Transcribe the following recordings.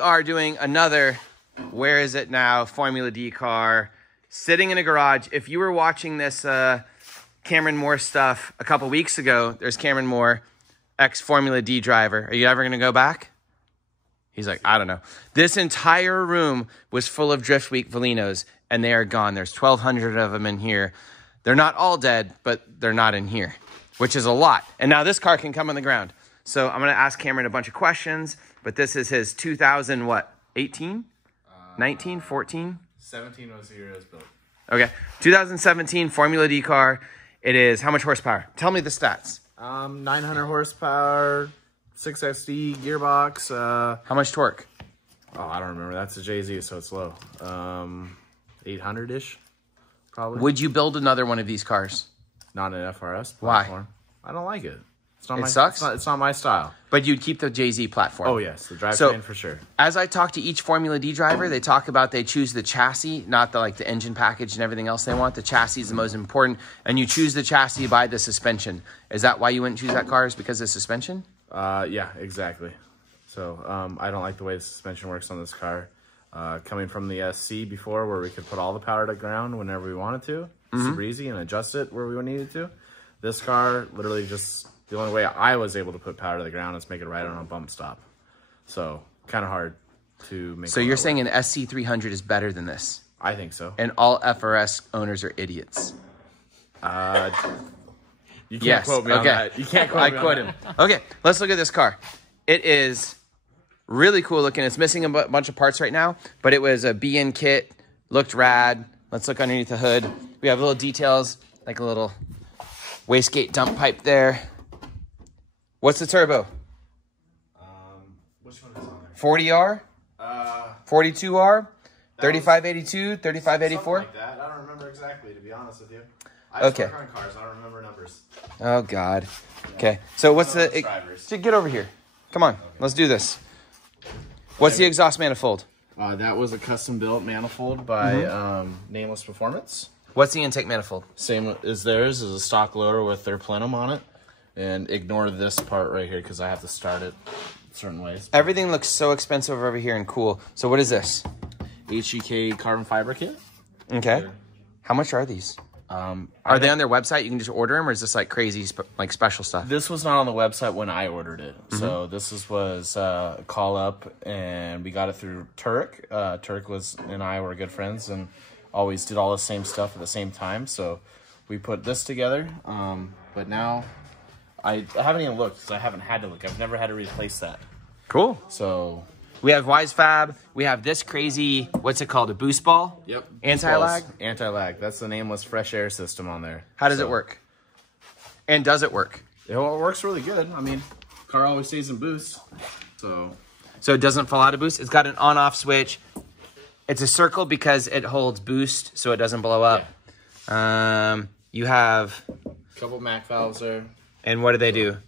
are doing another, where is it now, Formula D car, sitting in a garage. If you were watching this Cameron Moore stuff a couple weeks ago, there's Cameron Moore, ex-Formula D driver. Are you ever going to go back? He's like, I don't know. This entire room was full of Drift Week Valinos, and they are gone. There's 1,200 of them in here. They're not all dead, but they're not in here, which is a lot. And now this car can come on the ground. So I'm going to ask Cameron a bunch of questions, but this is his 2000, what, 18? 19, 14? 17 was the year it was built. Okay, 2017 Formula D car. It is how much horsepower? Tell me the stats. 900 horsepower, 6XD gearbox. How much torque? Oh, I don't remember. That's a JZ, so it's low. 800-ish, probably. Would you build another one of these cars? Not an FRS Why? platform. I don't like it. It's not It my, sucks? It's not my style. But you'd keep the JZ platform. Oh, yes. The drivetrain for sure. As I talk to each Formula D driver, they talk about they choose the chassis, not the engine package and everything else they want. The chassis is the most important. And you choose the chassis by the suspension. Is that why you wouldn't choose that car? Is because of suspension? Yeah, exactly. So I don't like the way the suspension works on this car. Coming from the SC before, where we could put all the power to ground whenever we wanted to, super easy, and adjust it where we needed to. This car, literally just the only way I was able to put power to the ground is make it right on a bump stop. So kind of hard to make. So you're saying an SC300 is better than this? I think so. And all FRS owners are idiots. You can't quote me on that. You can't quote me on quote him. Okay, let's look at this car. It is really cool looking. It's missing a bunch of parts right now, but it was a B-in kit. Looked rad. Let's look underneath the hood. We have little details, like a little wastegate dump pipe there. What's the turbo? Which one is on there? 40R? 42R? 3582? 3584? Something like that. I don't remember exactly, to be honest with you. I just work on cars. I don't remember numbers. Oh, God. Okay. So what's get over here. Come on. Let's do this. What's the exhaust manifold? That was a custom-built manifold by Nameless Performance. What's the intake manifold? Same as theirs, is a stock loader with their plenum on it. And ignore this part right here because I have to start it certain ways. Everything looks so expensive over here and cool. So what is this? HEK carbon fiber kit. Okay. How much are these? Are they on their website? You can just order them, or is this like crazy, special stuff? This was not on the website when I ordered it. So this was a call up, and we got it through Turk. Turk and I were good friends and always did all the same stuff at the same time. So we put this together. But now I haven't even looked because I haven't had to look. I've never had to replace that. Cool. So we have WiseFab. We have this crazy, what's it called? A boost ball? Yep. Anti-lag? Anti-lag. That's the Nameless fresh air system on there. How does it work? And does it work? It works really good. I mean, car always stays in boost. So it doesn't fall out of boost. It's got an on-off switch. It's a circle because it holds boost so it doesn't blow up. Yeah. You have a couple Mac valves there. And what do they do?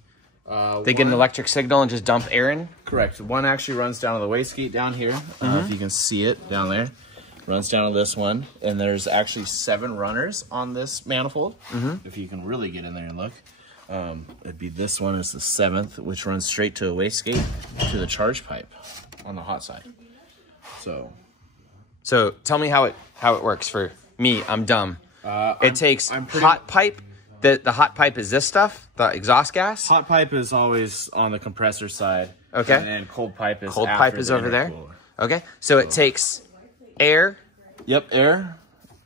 They get an electric signal and just dump air in? Correct. One actually runs down to the wastegate down here. If you can see it down there. Runs down to this one. And there's actually 7 runners on this manifold. If you can really get in there and look. It'd be this one is the 7th, which runs straight to a wastegate to the charge pipe on the hot side. So tell me how it works for me. I'm dumb. It takes hot pipe. The hot pipe is this stuff, the exhaust gas? Hot pipe is always on the compressor side. Okay. And cold pipe is over there. Okay. So it takes air. Yep, air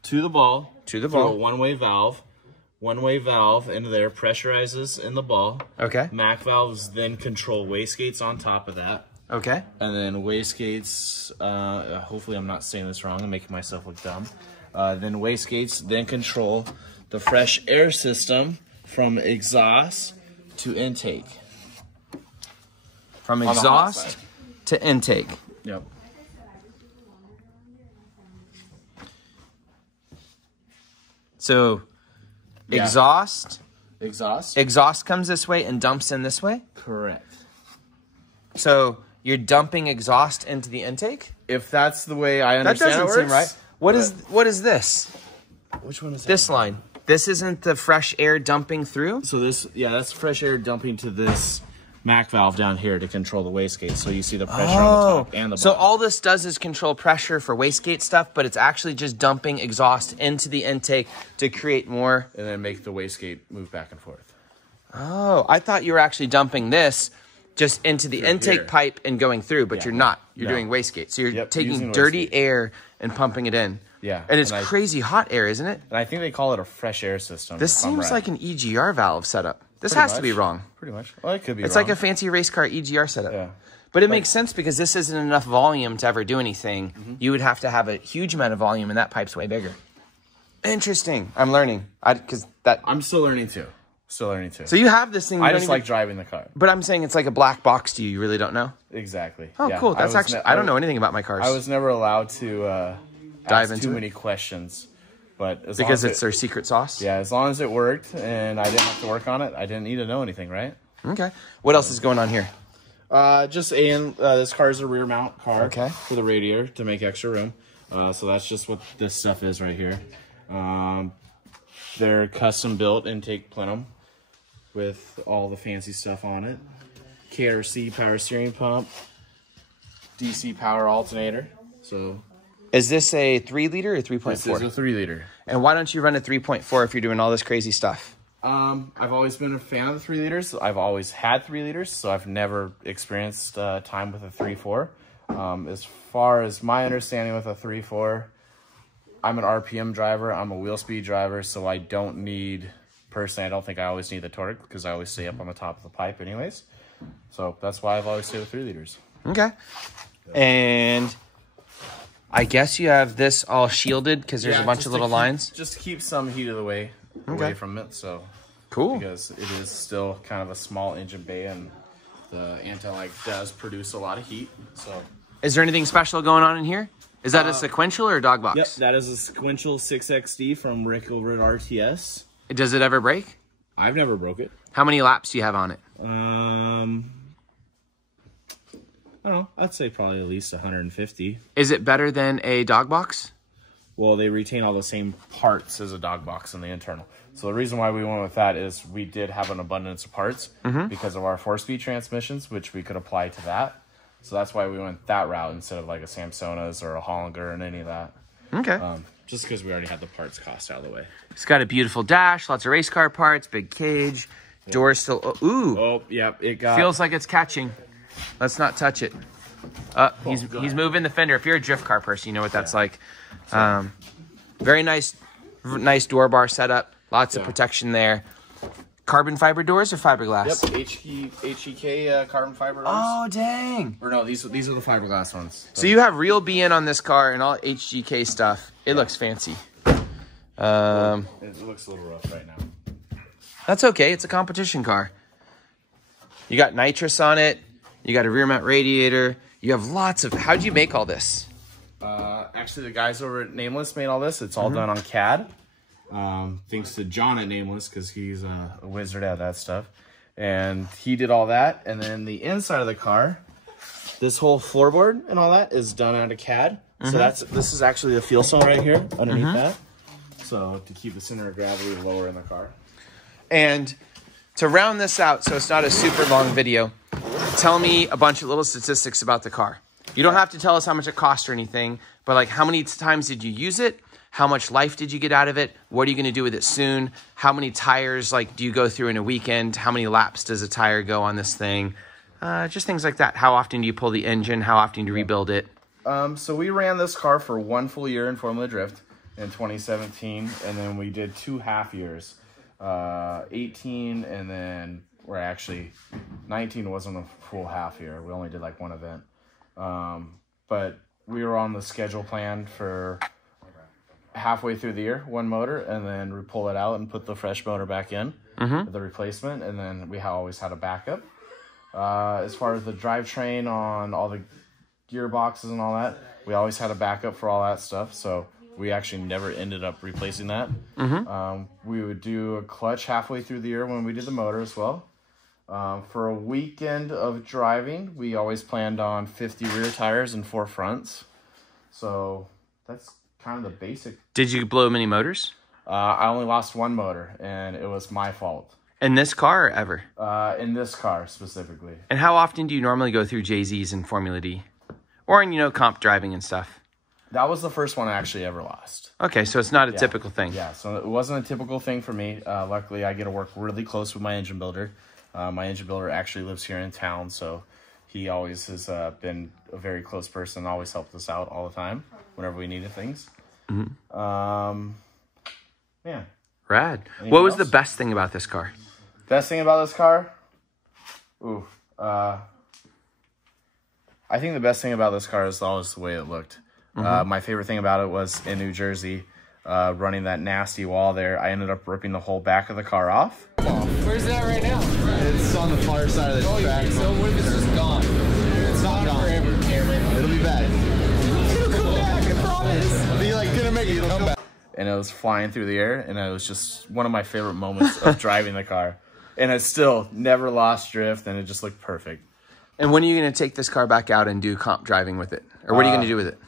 to the ball. To a one-way valve. One-way valve into there, pressurizes in the ball. Okay. Mac valves then control wastegates on top of that. Okay. And then wastegates, hopefully I'm not saying this wrong, I'm making myself look dumb. Then wastegates then control the fresh air system from exhaust to intake. From exhaust to intake. Yep. So exhaust comes this way and dumps in this way? Correct. So you're dumping exhaust into the intake? If that's the way I understand that doesn't seem right. What is this? Which one is that? This line. This isn't the fresh air dumping through? So that's fresh air dumping to this MAC valve down here to control the wastegate. So you see the pressure on the top and the bottom. So all this does is control pressure for wastegate stuff, but it's actually just dumping exhaust into the intake to create more. And then make the wastegate move back and forth. Oh, I thought you were actually dumping this just into the intake pipe and going through, but you're not. You're doing wastegate. So you're taking dirty air and pumping it in. Yeah. And it's crazy hot air, isn't it? And I think they call it a fresh air system. This seems like an EGR valve setup. This has to be wrong. Pretty much. Well, it could be wrong. It's like a fancy race car EGR setup. Yeah. But it makes sense because this isn't enough volume to ever do anything. You would have to have a huge amount of volume, and that pipe's way bigger. Interesting. I'm learning. I'm still learning too. So you have this thing. I just like driving the car. But I'm saying it's like a black box to you. You really don't know? Exactly. Oh, cool. That's I don't know anything about my cars. I was never allowed to dive ask into too many questions. But because it's their secret sauce? Yeah, as long as it worked and I didn't have to work on it, I didn't need to know anything, right? Okay. What else is going on here? This car is a rear mount car for the radiator to make extra room. So that's just what this stuff is right here. They're custom built intake plenum with all the fancy stuff on it. KRC power steering pump, DC power alternator. So is this a 3-liter or 3.4? This is a 3-liter. And why don't you run a 3.4 if you're doing all this crazy stuff? I've always been a fan of the 3 liters. I've always had 3 liters, so I've never experienced time with a 3.4. As far as my understanding with a 3.4, I'm an RPM driver. I'm a wheel speed driver, so I don't need, personally, I don't think I always need the torque because I always stay up on the top of the pipe anyways. So that's why I've always stayed with 3 liters. Okay. And I guess you have this all shielded because there's a bunch of little lines. Just to keep some heat of the way away from it. So cool. Because it is still kind of a small engine bay and the anti-lag does produce a lot of heat. So is there anything special going on in here? Is that a sequential or a dog box? Yep, that is a sequential 6XD from Rick over at RTS. Does it ever break? I've never broke it. How many laps do you have on it? I don't know. I'd say probably at least 150. Is it better than a dog box? Well, they retain all the same parts as a dog box in the internal. So the reason why we went with that is we did have an abundance of parts because of our 4-speed transmissions, which we could apply to that. So that's why we went that route instead of like a Samsona's or a Hollinger and any of that. Okay. Just because we already had the parts cost out of the way. It's got a beautiful dash, lots of race car parts, big cage, doors still. Ooh. Oh, yeah. It got. Feels like it's catching. Let's not touch it. He's moving the fender. If you're a drift car person, you know what that's like. Very nice door bar setup. Lots of protection there. Carbon fiber doors or fiberglass? Yep, HEK carbon fiber doors. Oh, dang. Or no, these are the fiberglass ones. So you have real BN on this car and all HGK stuff. It looks fancy. It looks a little rough right now. That's okay. It's a competition car. You got nitrous on it. You got a rear mount radiator. You have lots of... How'd you make all this? Actually, the guys over at Nameless made all this. It's all done on CAD. Thanks to John at Nameless because he's a wizard at that stuff. And he did all that. And then the inside of the car, this whole floorboard and all that is done out of CAD. So this is actually the fuel cell right here underneath that. So to keep the center of gravity lower in the car. And to round this out, so it's not a super long video, tell me a bunch of little statistics about the car. You don't have to tell us how much it cost or anything, but like how many times did you use it? How much life did you get out of it? What are you going to do with it soon? How many tires do you go through in a weekend? How many laps does a tire go on this thing? Just things like that. How often do you pull the engine? How often do you rebuild it? So we ran this car for 1 full year in Formula Drift in 2017, and then we did 2 half years, 18, and then we're actually 19 wasn't a full half year. We only did like 1 event, but we were on the schedule plan for halfway through the year, 1 motor, and then we pull it out and put the fresh motor back in, the replacement, and then we always had a backup. As far as the drivetrain on all the gearboxes and all that, we always had a backup for all that stuff, so we actually never ended up replacing that. We would do a clutch halfway through the year when we did the motor as well. For a weekend of driving, we always planned on 50 rear tires and 4 fronts, so that's kind of the basic. Did you blow many motors? I only lost 1 motor, and it was my fault. In this car or ever? In this car specifically. And how often do you normally go through JZs in Formula D? Or in, comp driving and stuff? That was the first one I actually ever lost. Okay, so it's not a typical thing. Yeah, so it wasn't a typical thing for me. Luckily, I get to work really close with my engine builder. My engine builder actually lives here in town, so he always has been a very close person, always helped us out all the time whenever we needed things. Mm-hmm. Yeah. Rad. Anything What was else? the best thing about this car? Best thing about this car? I think the best thing about this car is always the way it looked. My favorite thing about it was in New Jersey, running that nasty wall there. I ended up ripping the whole back of the car off. Where's that right now? It's on the far side of the track. So what if it's just gone? It's not gone forever. It'll be back. It'll come back, I promise. I'll be like, gonna make it, it'll come back. And it was flying through the air, and it was just one of my favorite moments of driving the car. And it still never lost drift, and it just looked perfect. And when are you going to take this car back out and do comp driving with it? Or what are you going to do with it?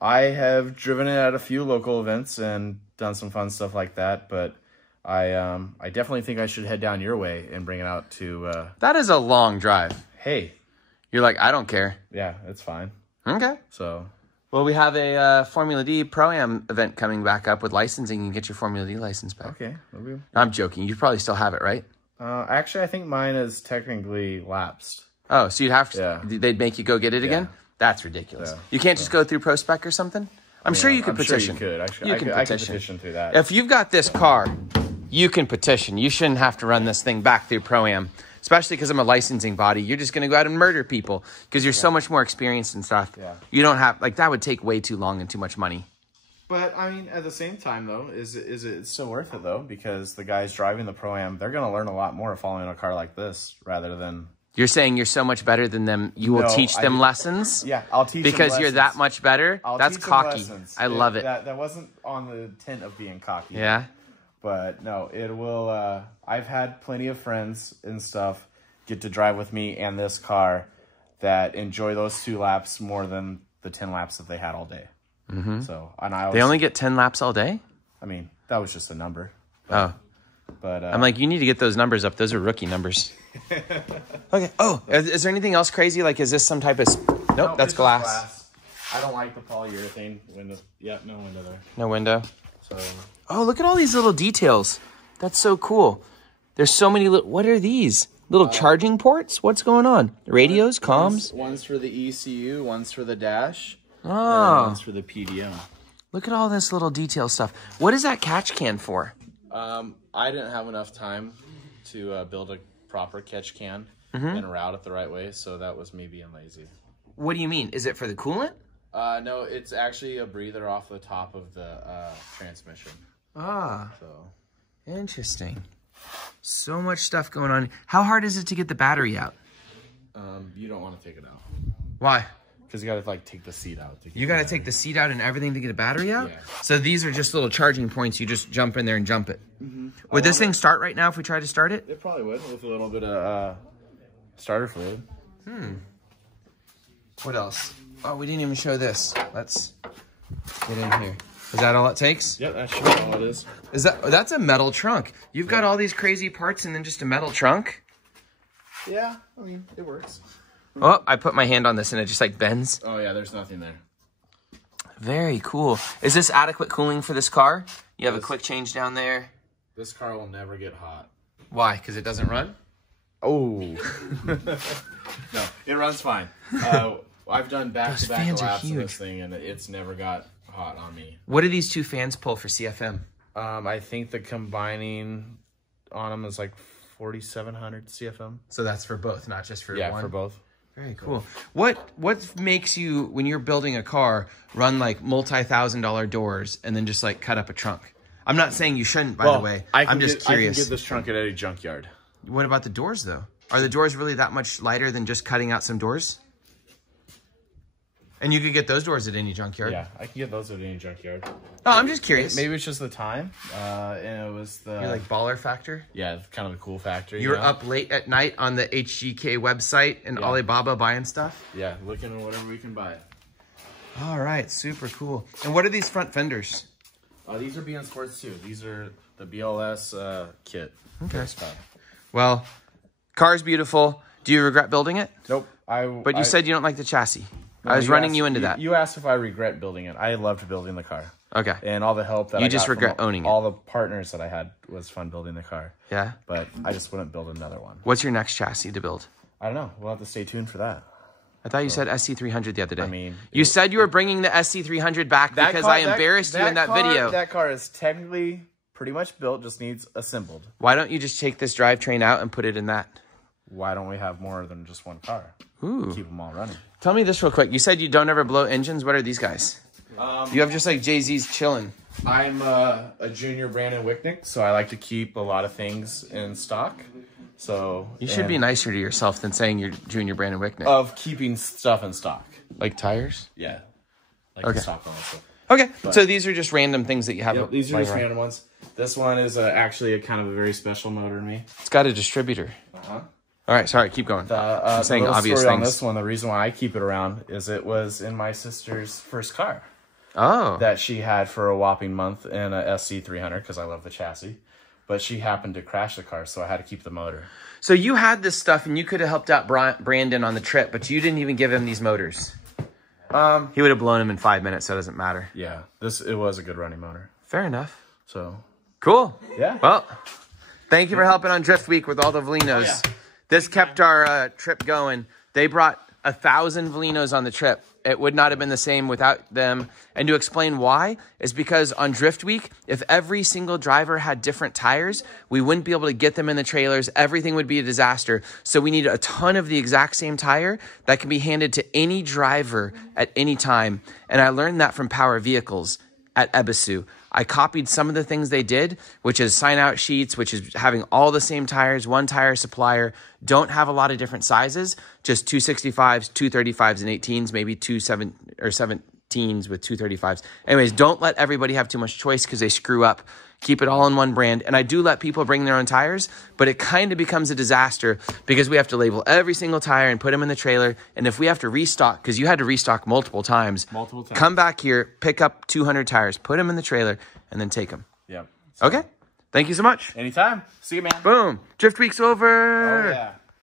I have driven it at a few local events and done some fun stuff like that, but I definitely think I should head down your way and bring it out to... That is a long drive. Hey. You're like, I don't care. Yeah, it's fine. Okay. So... Well, we have a Formula D Pro-Am event coming back up with licensing. You can get your Formula D license back. Okay. I'm joking. You probably still have it, right? Actually, I think mine is technically lapsed. Oh, so you'd have to... Yeah. They'd make you go get it again? That's ridiculous. Yeah. You can't just go through ProSpec or something? I'm sure you could petition. Sure you could. I can petition through that. If you've got this car, you can petition. You shouldn't have to run this thing back through Pro-Am, especially because I'm a licensing body. You're just going to go out and murder people because you're so much more experienced and stuff. Yeah. You don't have, like, that would take way too long and too much money. But, I mean, at the same time, though, is it still worth it, though? Because the guys driving the Pro-Am, they're going to learn a lot more following a car like this rather than... You're saying you're so much better than them, you will teach them lessons? Yeah, I'll teach them because lessons. you're that much better? That's cocky. I love it. That wasn't on the tint of being cocky. Yeah? But, no, it will... I've had plenty of friends and stuff get to drive with me and this car that enjoy those 2 laps more than the 10 laps that they had all day. Mm-hmm. So, and I always, they only get 10 laps all day? I mean, that was just a number. But I'm like, you need to get those numbers up. Those are rookie numbers. Okay. Oh, is there anything else crazy? Like, is this some type of... Nope, that's glass. I don't like the polyurethane window. Yeah, no window there. No window. So. Oh, look at all these little details. That's so cool. There's so many... What are these? Little charging ports? What's going on? Radios? Comms? One's for the ECU, one's for the dash, Oh. and one's for the PDO. Look at all this little detail stuff. What is that catch can for? I didn't have enough time to build a proper catch can and route it the right way, so that was me being lazy. What do you mean? Is it for the coolant? No, it's actually a breather off the top of the transmission. Ah, So interesting. So much stuff going on. How hard is it to get the battery out? you don't want to take it out Why? because you got to like take the seat out. You got to take the seat out and everything to get a battery out? Yeah. So these are just little charging points. You just jump in there and jump it. Would this thing start right now if we tried to start it? It probably would with a little bit of starter fluid. What else? Oh, we didn't even show this. Let's get in here. Is that all it takes? Yep, that's sure all it is. That's a metal trunk. You've got all these crazy parts and then just a metal trunk? Yeah, I mean, it works. Oh, I put my hand on this and it just like bends. Oh yeah, there's nothing there. Very cool. Is this adequate cooling for this car? You have a quick change down there. This car will never get hot. Why? Because it doesn't run? Oh. No, it runs fine. I've done back-to-back laps of this thing, and it's never got hot on me. What do these 2 fans pull for CFM? I think the combining on them is like 4,700 CFM. So that's for both, not just for one? Yeah, for both. Very cool. What makes you, when you're building a car, run like multi-$1,000 doors and then just like cut up a trunk? I'm not saying you shouldn't, by the way. I'm just curious. I can get this trunk at any junkyard. What about the doors, though? Are the doors really that much lighter than just cutting out some doors? And you could get those doors at any junkyard. Yeah, I can get those at any junkyard. Oh, I'm just curious. Maybe it's just the time, and it was the... You're like baller factor? Yeah, kind of the cool factor. You were up late at night on the HGK website and Alibaba buying stuff? Yeah, looking at whatever we can buy. All right, super cool. And what are these front fenders? These are BN Sports too. These are the BLS kit. Okay. Well, car's beautiful. Do you regret building it? Nope. But you said you don't like the chassis. I was running you into that. You asked if I regret building it. I loved building the car. Okay. And all the help that you I just got regret from owning it. All the partners that I had was fun building the car. Yeah. But I just wouldn't build another one. What's your next chassis to build? I don't know. We'll have to stay tuned for that. I thought you said SC300 the other day. I mean, you said you were bringing the SC300 back because I embarrassed you in that video. That car is technically pretty much built, just needs assembled. Why don't you just take this drivetrain out and put it in that? Why don't we have more than just one car? Ooh. Keep them all running. Tell me this real quick. You said you don't ever blow engines. What are these guys? You have just like Jay-Z's chilling. I'm a junior Brandon Wicknick, so I like to keep a lot of things in stock. So you should be nicer to yourself than saying you're junior Brandon Wicknick. Of keeping stuff in stock. Like tires? Yeah. Like okay. stock on stuff. Okay, so these are just random things that you have. Yep, these are just random ones. This one is actually a kind of a very special motor to me. It's got a distributor. Uh-huh. All right, sorry, keep going. I'm saying obvious story things. On this one, the reason why I keep it around is it was in my sister's first car. Oh. That she had for a whopping month in a SC300 because I love the chassis. But she happened to crash the car, so I had to keep the motor. So you had this stuff, and you could have helped out Brandon on the trip, but you didn't even give him these motors. He would have blown him in 5 minutes, so it doesn't matter. Yeah, it was a good running motor. Fair enough. So cool. Yeah. Well, thank you for helping on Drift Week with all the Velinos. Oh, yeah. This kept our trip going. They brought 1,000 Velinos on the trip. It would not have been the same without them. And to explain why is because on Drift Week, if every single driver had different tires, we wouldn't be able to get them in the trailers. Everything would be a disaster. So we need a ton of the exact same tire that can be handed to any driver at any time. And I learned that from Power Vehicles at Ebisu. I copied some of the things they did, which is sign out sheets, which is having all the same tires, one tire supplier, don't have a lot of different sizes, just 265s, 235s, and 18s, maybe 17s with 235s. Anyways, don't let everybody have too much choice because they screw up. Keep it all in one brand. And I do let people bring their own tires, but it kind of becomes a disaster because we have to label every single tire and put them in the trailer. And if we have to restock, because you had to restock multiple times, come back here, pick up 200 tires, put them in the trailer, and then take them. Yep. Okay. Thank you so much. Anytime. See you, man. Boom. Drift Week's over. Oh, yeah.